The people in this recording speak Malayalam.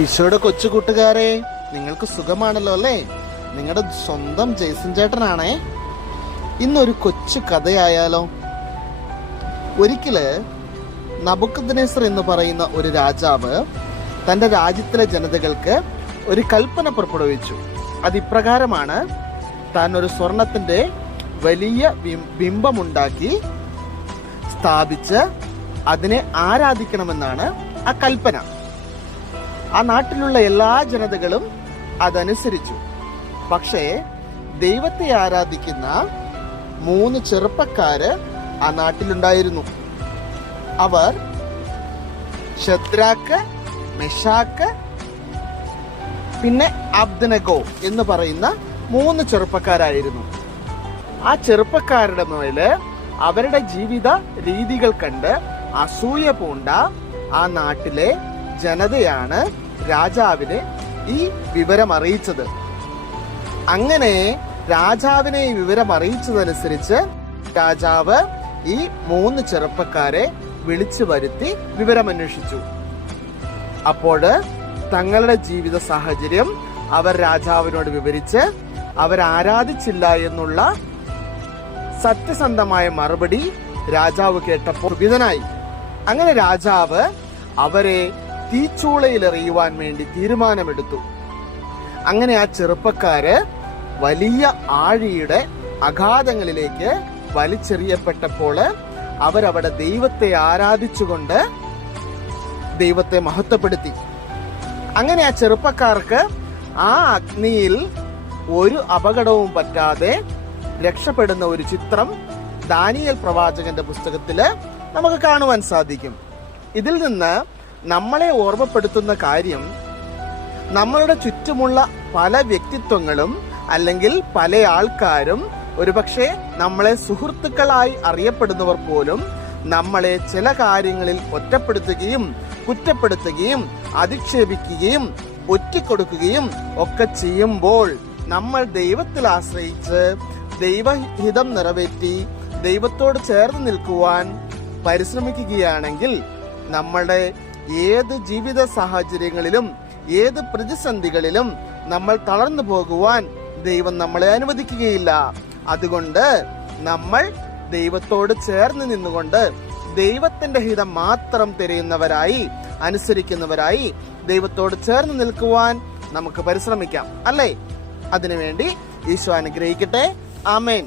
ഈശോയുടെ കൊച്ചു കൂട്ടുകാരെ, നിങ്ങൾക്ക് സുഖമാണല്ലോ അല്ലേ? നിങ്ങളുടെ സ്വന്തം ജെയ്സൺ ചേട്ടനാണേ. ഇന്നൊരു കൊച്ചു കഥയായാലോ? ഒരിക്കല് നബൂഖദ്നേസർ എന്ന് പറയുന്ന ഒരു രാജാവ് തന്റെ രാജ്യത്തിലെ ജനതകൾക്ക് ഒരു കൽപ്പന പുറപ്പെടുവിച്ചു. അതിപ്രകാരമാണ്: താൻ ഒരു സ്വർണത്തിന്റെ വലിയ ബിംബമുണ്ടാക്കി സ്ഥാപിച്ച് അതിനെ ആരാധിക്കണമെന്നാണ് ആ കൽപ്പന. ആ നാട്ടിലുള്ള എല്ലാ ജനതകളും അതനുസരിച്ചു. പക്ഷേ ദൈവത്തെ ആരാധിക്കുന്ന 3 ചെറുപ്പക്കാര് ആ നാട്ടിലുണ്ടായിരുന്നു. അവർ ശദ്രാക്ക്, മെഷാക്ക്, പിന്നെ അബ്ദനഗോ എന്ന് പറയുന്ന 3 ചെറുപ്പക്കാരായിരുന്നു. ആ ചെറുപ്പക്കാരുടെ മേല് അവരുടെ ജീവിത രീതികൾ കണ്ട് അസൂയ പൂണ്ട ആ നാട്ടിലെ ജനതയാണ് രാജാവിനെ ഈ വിവരം അറിയിച്ചത്. അങ്ങനെ രാജാവിനെ ഈ വിവരം അറിയിച്ചതനുസരിച്ച് രാജാവ് ഈ 3 ചെറുപ്പക്കാരെ വിളിച്ചു വരുത്തി വിവരമന്വേഷിച്ചു. അപ്പോൾ തങ്ങളുടെ ജീവിത സാഹചര്യം അവർ രാജാവിനോട് വിവരിച്ച് അവരാരാധിച്ചില്ല എന്നുള്ള സത്യസന്ധമായ മറുപടി രാജാവ് കേട്ടപ്പോൾ വിധനായി. അങ്ങനെ രാജാവ് അവരെ തീച്ചൂളയിൽ എറിയുവാൻ വേണ്ടി തീരുമാനമെടുത്തു. അങ്ങനെ ആ ചെറുപ്പക്കാര് വലിയ ആഴിയുടെ അഗാധങ്ങളിലേക്ക് വലിച്ചെറിയപ്പെട്ടപ്പോൾ അവരവിടെ ദൈവത്തെ ആരാധിച്ചുകൊണ്ട് ദൈവത്തെ മഹത്വപ്പെടുത്തി. അങ്ങനെ ആ ചെറുപ്പക്കാർക്ക് ആ അഗ്നിയിൽ ഒരു അപകടവും പറ്റാതെ രക്ഷപ്പെടുന്ന ഒരു ചിത്രം ദാനിയേൽ പ്രവാചകന്റെ പുസ്തകത്തില് നമുക്ക് കാണുവാൻ സാധിക്കും. ഇതിൽ നിന്ന് നമ്മളെ ഓർമ്മപ്പെടുത്തുന്ന കാര്യം, നമ്മളുടെ ചുറ്റുമുള്ള പല വ്യക്തിത്വങ്ങളും അല്ലെങ്കിൽ പല ആൾക്കാരും, ഒരുപക്ഷെ നമ്മളെ സുഹൃത്തുക്കളായി അറിയപ്പെടുന്നവർ പോലും നമ്മളെ ചില കാര്യങ്ങളിൽ ഒറ്റപ്പെടുത്തുകയും കുറ്റപ്പെടുത്തുകയും അധിക്ഷേപിക്കുകയും ഒറ്റിക്കൊടുക്കുകയും ഒക്കെ ചെയ്യുമ്പോൾ നമ്മൾ ദൈവത്തിൽ ആശ്രയിച്ച് ദൈവഹിതം നിറവേറ്റി ദൈവത്തോട് ചേർന്ന് നിൽക്കുവാൻ പരിശ്രമിക്കുകയാണെങ്കിൽ നമ്മളുടെ ഏത് ജീവിത സാഹചര്യങ്ങളിലും ഏത് പ്രതിസന്ധികളിലും നമ്മൾ തളർന്നു പോകുവാൻ ദൈവം നമ്മളെ അനുവദിക്കുകയില്ല. അതുകൊണ്ട് നമ്മൾ ദൈവത്തോട് ചേർന്ന് നിന്നുകൊണ്ട് ദൈവത്തിന്റെ ഹിതം മാത്രം തിരയുന്നവരായി, അനുസരിക്കുന്നവരായി ദൈവത്തോട് ചേർന്ന് നിൽക്കുവാൻ നമുക്ക് പരിശ്രമിക്കാം, അല്ലേ? അതിനുവേണ്ടി ഈശോ അനുഗ്രഹിക്കട്ടെ. ആമേൻ.